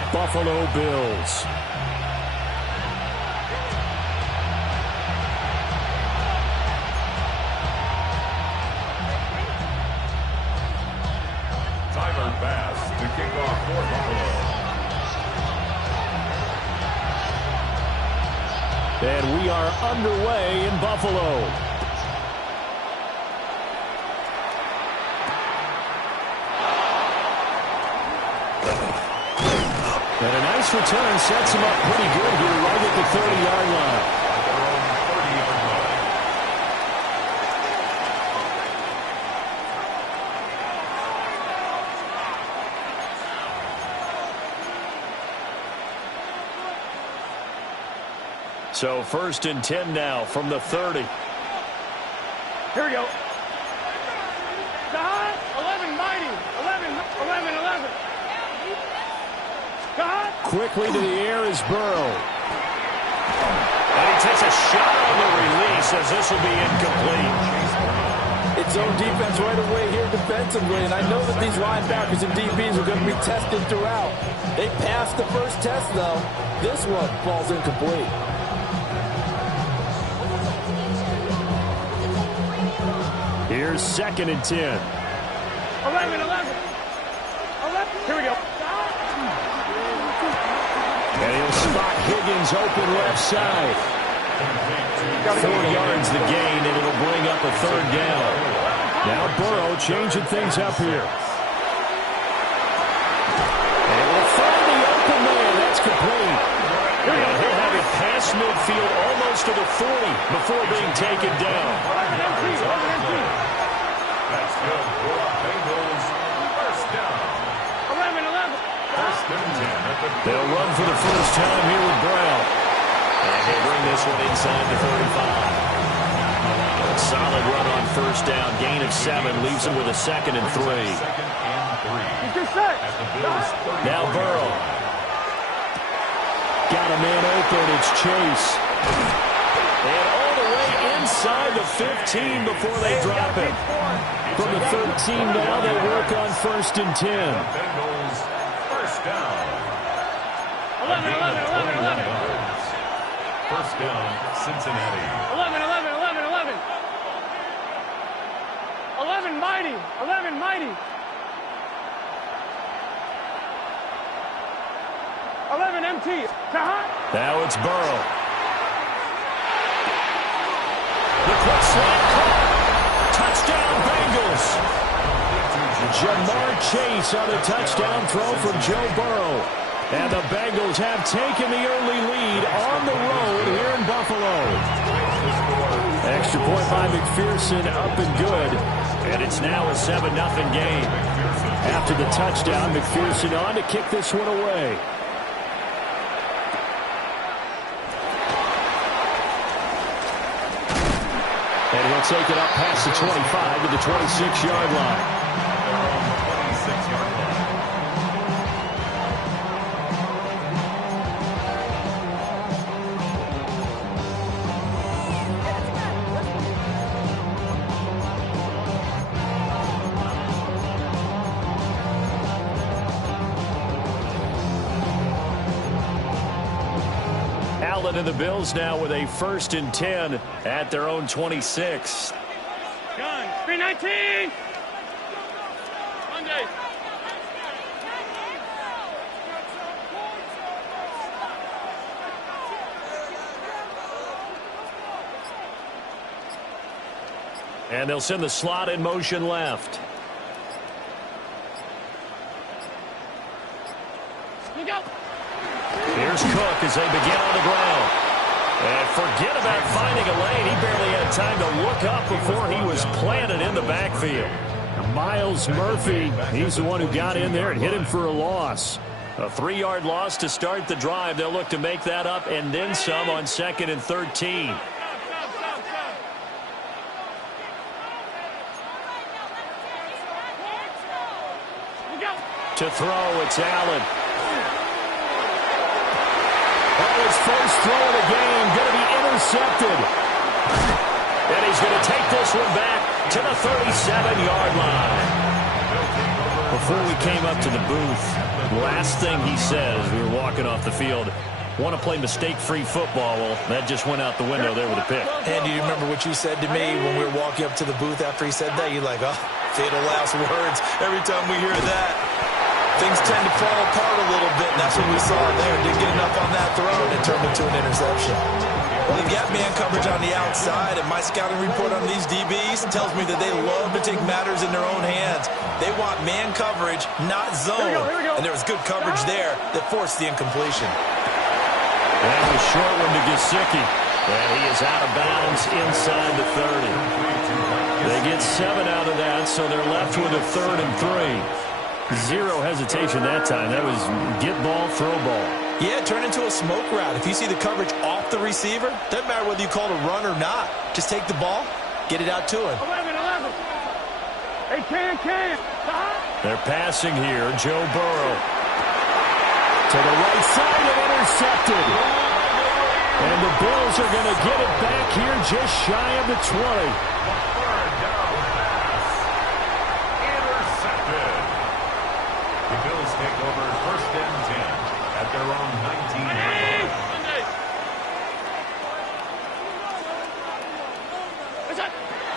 the Buffalo Bills. Tyler Bass to kick off for Buffalo. And we are underway in Buffalo. And a nice return sets him up pretty good here right at the 30-yard line. So 1st and 10 now from the 30. Here we go. 11 mighty. 11. Quickly to the air is Burrow. And he takes a shot on the release as this will be incomplete. It's zone defense right away here defensively, and I know that these linebackers and DBs are going to be tested throughout. They passed the first test, though. This one falls incomplete. Here's 2nd and 10. 11. Here we go. And he'll spot Higgins open left side. 4 yards the gain, and it'll bring up a 3rd down. Now Burrow changing things up here. And we'll find the open man. That's complete. And he'll have it past midfield almost to the 40 before being taken down. That's good for the Bengals. 1st down. 11. 1st and 10 at the They'll run for the first time here with Brown. And he'll bring this one inside the 35. A solid run on 1st down. Gain of 7 leaves him with a 2nd and 3. 2nd and 3. At the Bills' 30. Now Burrow. Got a man open. It's Chase. And all the way inside the 15 before they drop it. From the 13 now, they work on 1st and 10. Bengals 1st down. 11. 1st down, Cincinnati. 11 mighty. 11 MT. Now it's Burrow. The quick slant caught. Touchdown Bengals. Jamar Chase on a touchdown throw from Joe Burrow. And the Bengals have taken the early lead on the road here in Buffalo. Extra point by McPherson, up and good. And it's now a 7-0 game. After the touchdown, McPherson on to kick this one away. And he'll take it up past the 25 to the 26-yard line. 26-yard line. Allen and the Bills now with a 1st and 10 at their own 26. Gun. 319. Monday. And they'll send the slot in motion left. Look out. Here's Cook as they begin on the ground. And forget about finding a lane. He barely had time to look up before he was planted in the backfield. Miles Murphy, he's the one who got in there and hit him for a loss. A 3-yard loss to start the drive. They'll look to make that up and then some on 2nd and 13. To throw, it's Allen. His first throw of the game going to be intercepted. And he's going to take this one back to the 37-yard line. before we came up to the booth, last thing he said as we were walking off the field, want to play mistake-free football. Well, that just went out the window there with a pick. And do you remember what you said to me when we were walking up to the booth after he said that? You're like, oh, fatal last words. Every time we hear that, things tend to fall apart a little bit, and that's what we saw there. Didn't get enough on that throw, and it turned into an interception. Well, they've got man coverage on the outside, and my scouting report on these DBs tells me that they love to take matters in their own hands. They want man coverage, not zone. Here we go. And there was good coverage there that forced the incompletion. That was short one to Gesicki. And he is out of bounds inside the 30. They get 7 out of that, so they're left with a 3rd and 3. Zero hesitation that time. That was get ball, throw ball. Yeah, turn into a smoke route. If you see the coverage off the receiver, doesn't matter whether you call it a run or not. Just take the ball, get it out to him. 11. Hey, can. They're passing here. Joe Burrow. To the right side and intercepted. And the Bills are going to get it back here just shy of the 20. Intercepted. The Bills take over 1st and 10 at their own 19-yard line.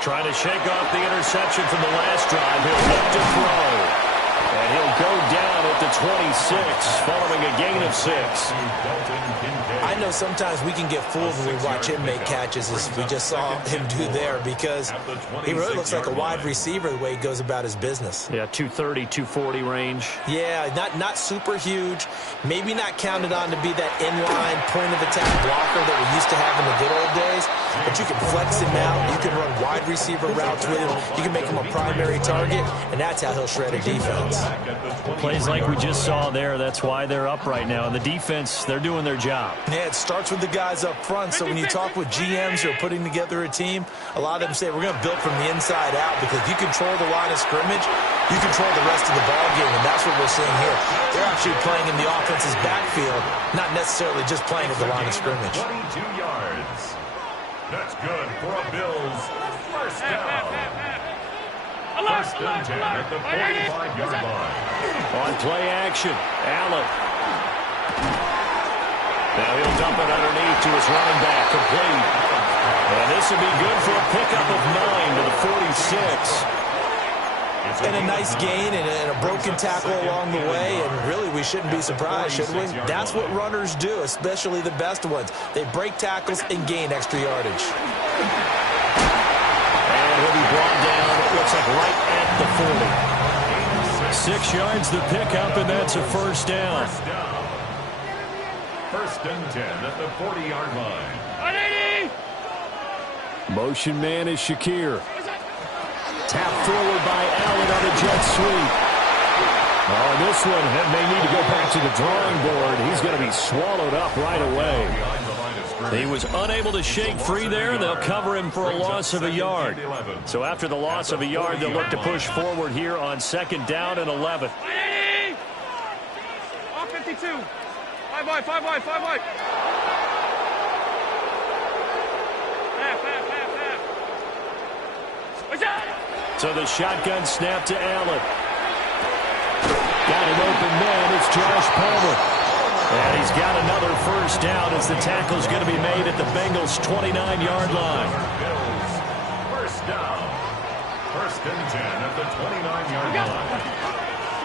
Trying to shake off the interception from the last drive. He'll look to throw. And he'll go down at the 26 following a gain of 6. I know sometimes we can get fooled when we watch him make catches, as we just saw him do there, because he really looks like a wide receiver the way he goes about his business. Yeah, 230, 240 range. Yeah, not super huge, maybe not counted on to be that inline point-of-attack blocker that we used to have in the good old days, but you can flex him out, you can run wide receiver routes with him, you can make him a primary target, and that's how he'll shred a defense. Plays like we just saw there, that's why they're up right now. And the defense, they're doing their job. Yeah, it starts with the guys up front, so when you talk with GMs who are putting together a team, a lot of them say we're going to build from the inside out, because if you control the line of scrimmage, you control the rest of the ball game, and that's what we're seeing here. They're actually playing in the offense's backfield, not necessarily just playing at the line of scrimmage. 22 yards. That's good for a Bills 1st down. 1st and 10 at the 45-yard line. On play action, Allen. Now he'll dump it underneath to his running back, complete. And this will be good for a pickup of 9 to the 46. And a nice gain and a broken tackle along the way, and really we shouldn't be surprised, should we? That's what runners do, especially the best ones. They break tackles and gain extra yardage. And he'll be brought down, it looks like right at the 40. 6 yards the pickup, and that's a 1st down. 1st and 10 at the 40-yard line. Motion man is Shakir. Tap forward by Allen on a jet sweep. Oh, this one may need to go back to the drawing board. He's going to be swallowed up right away. He was unable to shake free there. They'll cover him for a loss of a yard. So after the loss of a yard, they'll look to push forward here on 2nd down and 11. All 52. 5 wide. So the shotgun snap to Allen. Got an open man. It's Josh Palmer. And he's got another 1st down as the tackle's going to be made at the Bengals' 29-yard line. 1st down. 1st and 10 at the 29-yard line.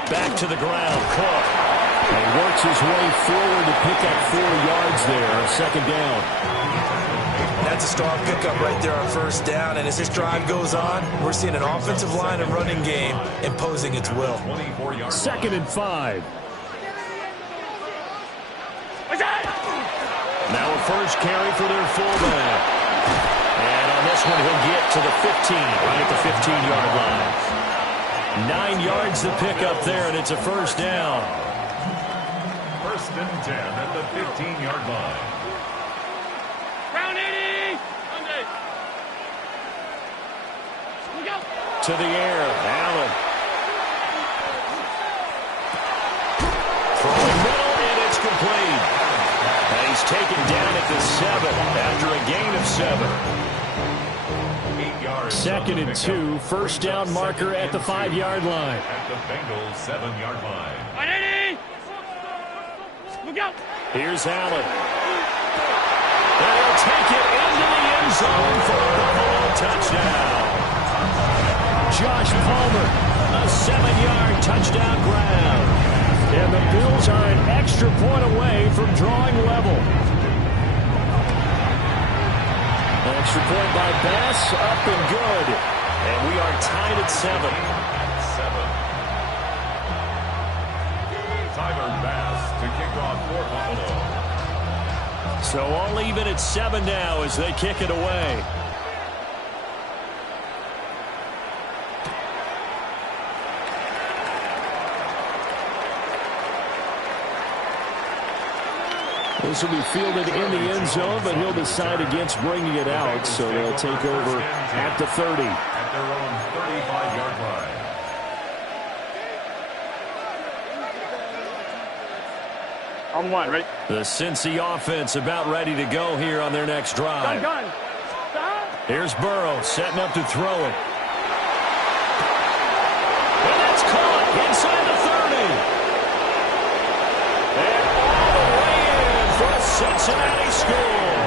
Back to the ground, Cook. And he works his way forward to pick up 4 yards there, 2nd down. That's a strong pickup right there on 1st down, and as this drive goes on, we're seeing an offensive line and running game imposing its will. 2nd and 5. Now a 1st carry for their fullback. And on this one, he'll get to the 15, right at the 15-yard line. 9 yards the pickup there, and it's a 1st down. 1st and 10 at the 15-yard line. To the air, Allen. Throwing middle, and it's complete. And he's taken down at the 7 after a gain of 7. yards. 2nd and 2, first down marker at the 5-yard line. At the Bengals 7-yard line. Look out. Here's Allen. And he'll take it into the end zone for a Buffalo touchdown. Josh Palmer, a 7-yard touchdown grab. And the Bills are an extra point away from drawing level. Extra point by Bass, up and good. And we are tied at 7. Tyler Bass to kick off for Buffalo. So all even at 7 now as they kick it away. This will be fielded in the end zone, but he'll decide against bringing it out, so they'll take over at the 30. At their own 35-yard line. On one, right? The Cincy offense about ready to go here on their next drive. Gun. Stop. Here's Burrow setting up to throw it. And that's caught inside the 30. And all the way in for a Cincinnati score.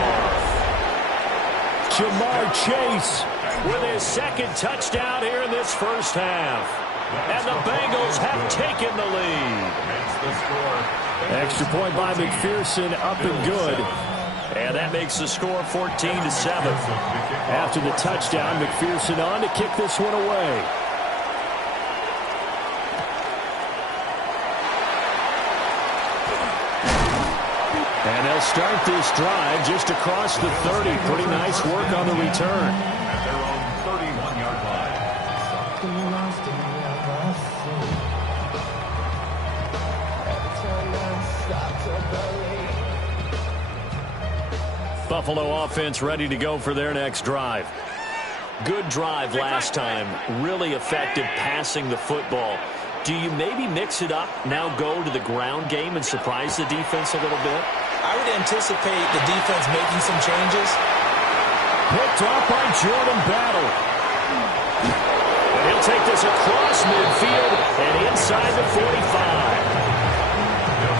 Jamar Chase with his 2nd touchdown here in this first half. And the Bengals have taken the lead. Makes the score. Extra point by McPherson, up and good. And that makes the score 14-7. After the touchdown, McPherson on to kick this one away. And they'll start this drive just across the 30. Pretty nice work on the return. At their own 31-yard line. Buffalo offense ready to go for their next drive. Good drive last time. Really effective passing the football. Do you maybe mix it up, now go to the ground game and surprise the defense a little bit? I would anticipate the defense making some changes. Picked off by Jordan Battle. And he'll take this across midfield and inside the 45.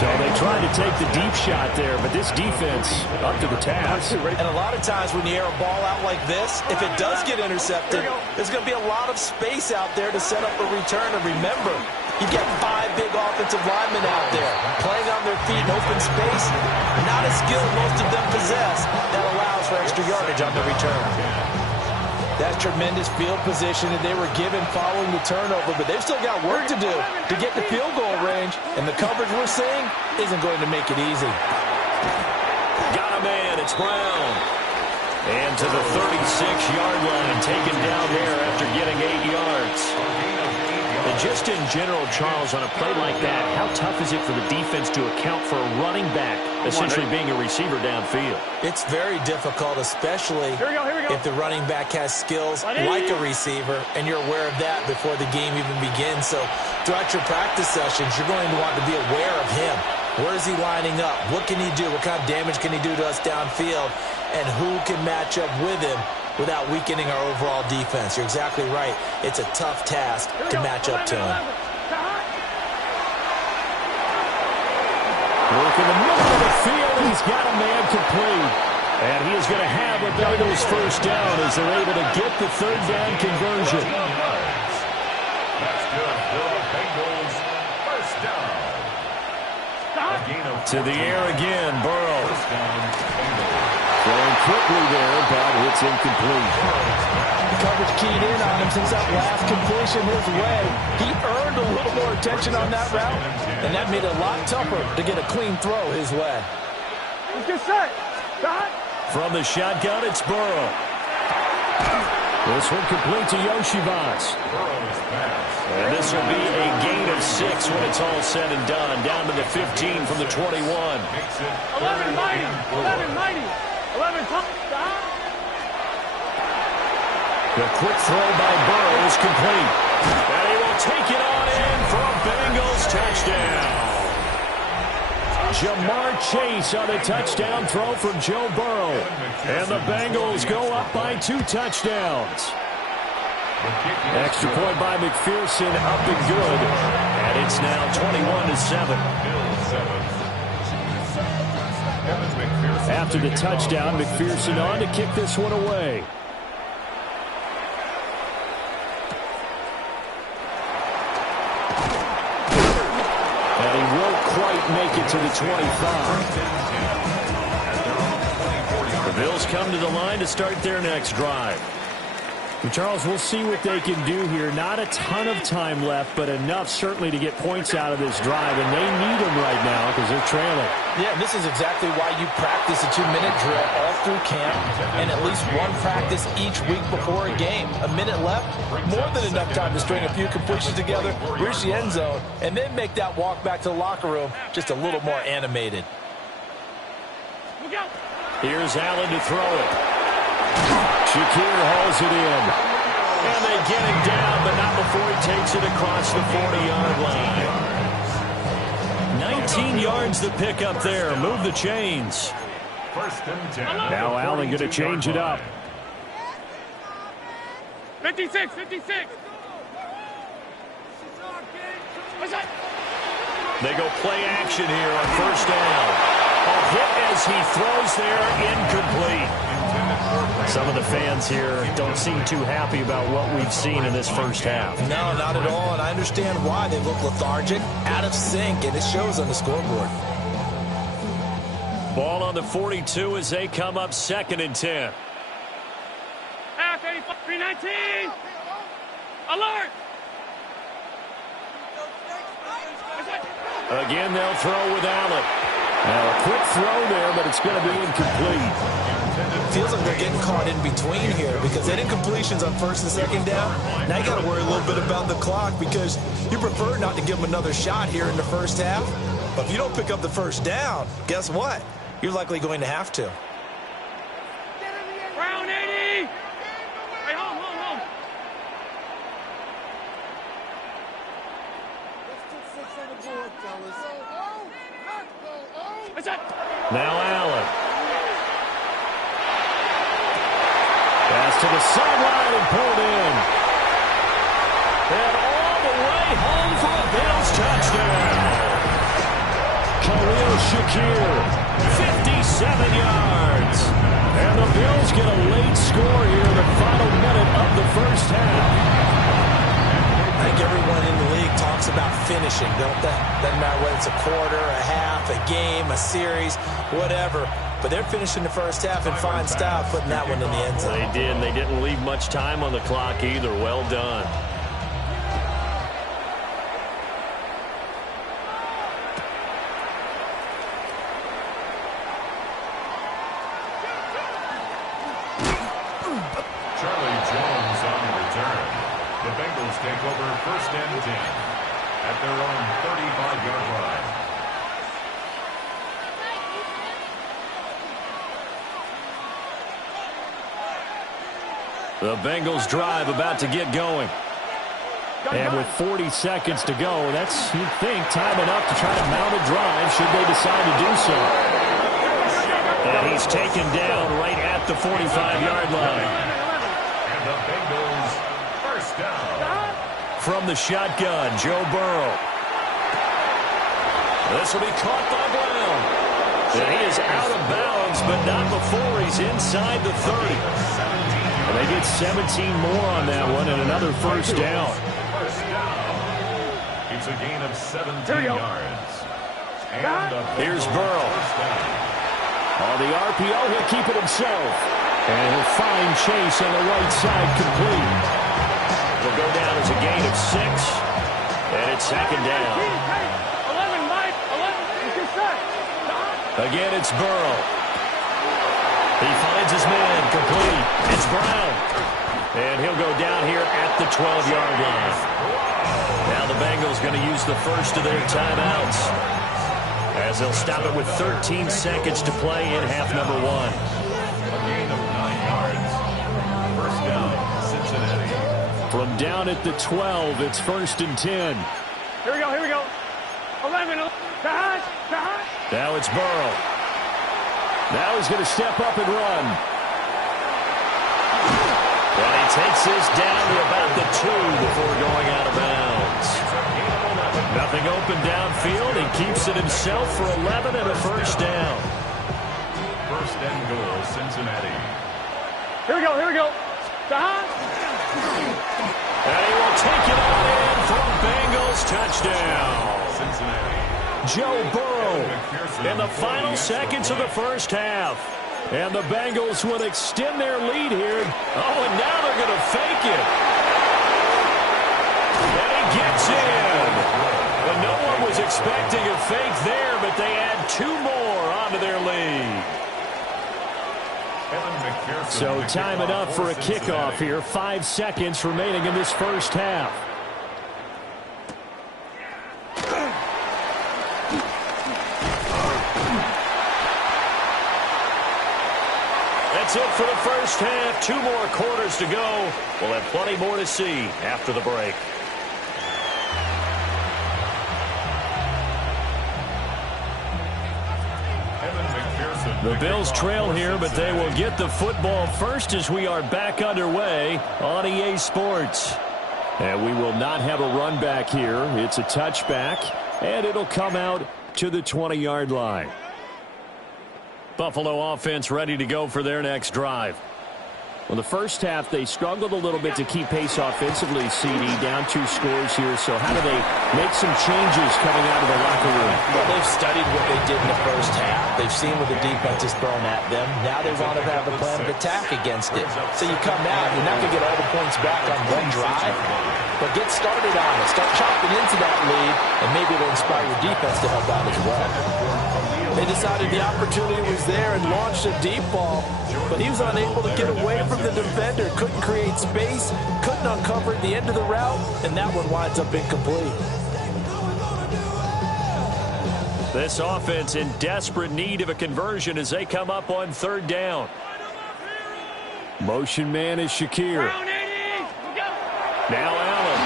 So they tried to take the deep shot there, but this defense up to the task. And a lot of times when you air a ball out like this, if it does get intercepted, there's going to be a lot of space out there to set up a return. And remember, you've got 5 big offensive linemen out there playing on their feet in open space. Not a skill most of them possess that allows for extra yardage on the return. That's tremendous field position that they were given following the turnover, but they've still got work to do to get the field goal range, and the coverage we're seeing isn't going to make it easy. Got a man, it's Brown. And to the 36-yard line, taken down there after getting 8 yards. And just in general, Charles, on a play like that, how tough is it for the defense to account for a running back essentially being a receiver downfield? It's very difficult, especially if the running back has skills like a receiver, and you're aware of that before the game even begins. So throughout your practice sessions, you're going to want to be aware of him. Where is he lining up? What can he do? What kind of damage can he do to us downfield? And who can match up with him without weakening our overall defense? You're exactly right. It's a tough task to match up to him. Work in the middle of the field, and he's got a man complete. And he is going to have a Bengals first down as they're able to get the 3rd down conversion. That's good for the Bengals. First down. To the air again, Burrow. First down, Bengals. Throwing quickly there, but it's incomplete. The coverage keyed in on him since that last completion his way. He earned a little more attention on that route, and that made it a lot tougher to get a clean throw his way. Let's get set. Stop. From the shotgun, it's Burrow. This one complete to Yoshivas. Burrow's pass. And this will be a gain of 6 when it's all said and done. Down to the 15 from the 21. Makes it 11 mighty. 11 mighty. 11 top. Stop. The quick throw by Burrow is complete. And he will take it on in for a Bengals touchdown. Jamar Chase on a touchdown throw from Joe Burrow. And the Bengals go up by 2 touchdowns. Extra point by McPherson, up and good. And it's now 21-7. After the touchdown, McPherson on to kick this one away. And he won't quite make it to the 25. The Bills come to the line to start their next drive. And Charles, we'll see what they can do here. Not a ton of time left, but enough certainly to get points out of this drive. And they need them right now because they're trailing. Yeah, this is exactly why you practice a 2-minute drill all through camp and at least one practice each week before a game. A minute left, more than enough time to string a few completions together, reach the end zone, and then make that walk back to the locker room just a little more animated. Here's Allen to throw it. Shakir hauls it in. And they get him down, but not before he takes it across the 40-yard line. 19 yards to pick up there. Move the chains. First and 10. Now Allen going to change it up. 56, 56. They go play action here on first down. A hit as he throws there, incomplete. Some of the fans here don't seem too happy about what we've seen in this first half. No, not at all, and I understand why. They look lethargic, out of sync, and it shows on the scoreboard. Ball on the 42 as they come up 2nd and 10. Half 85, 319. Alert. Again, they'll throw with Allen. Now a quick throw there, but it's going to be incomplete. Feels like they're getting caught in between here because they did completions on 1st and 2nd down. Now you got to worry a little bit about the clock because you prefer not to give them another shot here in the first half. But if you don't pick up the first down, guess what? You're likely going to have to. Round 80. Hey, home. Now Allen. Pass to the sideline and pulled in. And all the way home for a Bills touchdown. Khalil Shakir, 57 yards. And the Bills get a late score here in the final minute of the first half. I think everyone in the league talks about finishing, don't they? Doesn't matter whether it's a quarter, a half, a game, a series, whatever. But they're finishing the first half in fine style, putting that one in the end zone. They did, and they didn't leave much time on the clock either. Well done. Charlie Jones on the return. The Bengals take over 1st and 10 at their own 35-yard line. The Bengals drive about to get going. And with 40 seconds to go, that's, you'd think, time enough to try to mount a drive should they decide to do so. And he's taken down right at the 45-yard line. And the Bengals first down. From the shotgun, Joe Burrow. This will be caught by Brown. And he is out of bounds, but not before he's inside the 30. And they get 17 more on that one and another first down. First down. It's a gain of 17 yards. And Here's Burrow. On the RPO, he'll keep it himself. And he'll find Chase on the right side complete. It'll go down as a gain of 6. And it's 2nd down. 11, Mike. 11. Again, it's Burrow. He finds his man complete. It's Brown. And he'll go down here at the 12-yard line. Now the Bengals going to use the first of their timeouts as they'll stop it with 13 seconds to play in half number 1. A gain of 9 yards. First down, Cincinnati. From down at the 12, it's 1st and 10. Here we go. 11. Behind. Now it's Burrow. Now he's going to step up and run. And he takes this down to about the 2 before going out of bounds. Nothing open downfield. He keeps it himself for 11 and a first down. First and goal, Cincinnati. Here we go, here we go. And he will take it on in for Bengals touchdown. Cincinnati. Joe Burrow in the final seconds of the first half. And the Bengals will extend their lead here. Oh, and now they're going to fake it. And he gets in. And no one was expecting a fake there, but they add 2 more onto their lead. So time it up for a kickoff here. 5 seconds remaining in this first half. That's it for the first half. 2 more quarters to go. We'll have plenty more to see after the break. The Bills trail here, but they will get the football first as we are back underway on EA Sports. And we will not have a run back here. It's a touchback, and it'll come out to the 20-yard line. Buffalo offense ready to go for their next drive. Well, the first half, they struggled a little bit to keep pace offensively, CD, down 2 scores here. So how do they make some changes coming out of the locker room? Well, they've studied what they did in the first half. They've seen what the defense is throwing at them. Now they want to have a plan of attack against it. So you come out, you're not going to get all the points back on one drive, but get started on it. Start chopping into that lead, and maybe it'll inspire your defense to help out as well. They decided the opportunity was there and launched a deep ball, but he was unable to get away from the defender, couldn't create space, couldn't uncover the end of the route, and that one winds up incomplete. This offense in desperate need of a conversion as they come up on 3rd down. Motion man is Shakir. Now Allen.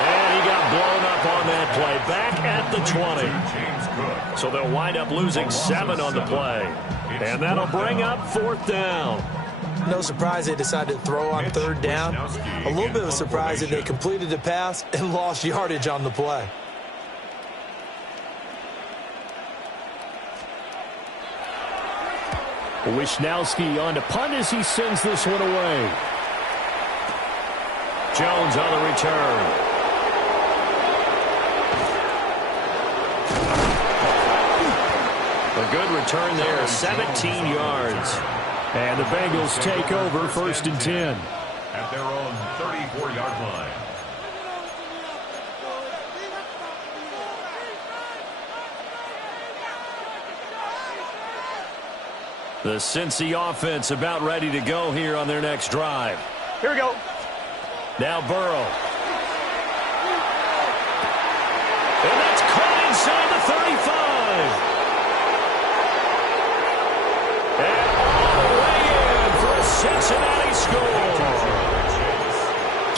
And he got blown up on that play. Back at the 20. So they'll wind up losing 7 on the play. And that'll bring up 4th down. No surprise they decided to throw on 3rd down. A little bit of a surprise that they completed the pass and lost yardage on the play. Wisnowski on to punt as he sends this one away. Jones on the return. A good return there, 17 yards. And the Bengals take over 1st and 10. At their own 34-yard line. The Cincy offense about ready to go here on their next drive. Here we go. Now Burrow. And that's caught inside the 35. And all the way in for a Cincinnati score.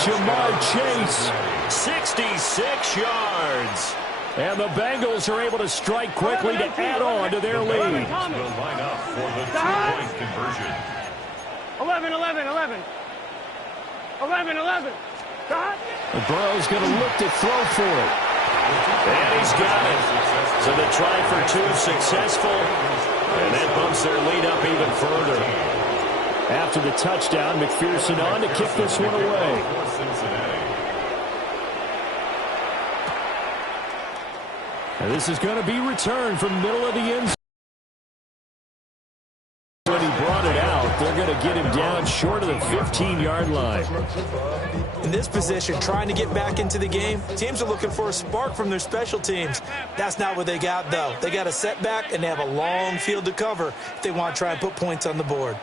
Jamar Chase, 66 yards. And the Bengals are able to strike quickly to add on to their lead. Will line up for the 2-point conversion. 11, 11, 11. 11, 11. And Burrow's going to look to throw for it. And he's got it. So the try for 2 successful. And that bumps their lead up even further. After the touchdown, McPherson on to kick this one away. And this is going to be returned from the middle of the end zone. When he brought it out, they're going to get him down short of the 15-yard line. In this position, trying to get back into the game, teams are looking for a spark from their special teams. That's not what they got, though. They got a setback, and they have a long field to cover if they want to try and put points on the board.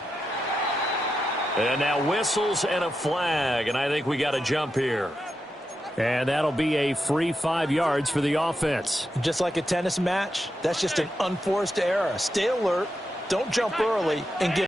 And now whistles and a flag, and I think we got a jump here. And that'll be a free 5 yards for the offense. Just like a tennis match, that's just an unforced error. Stay alert, don't jump early, and get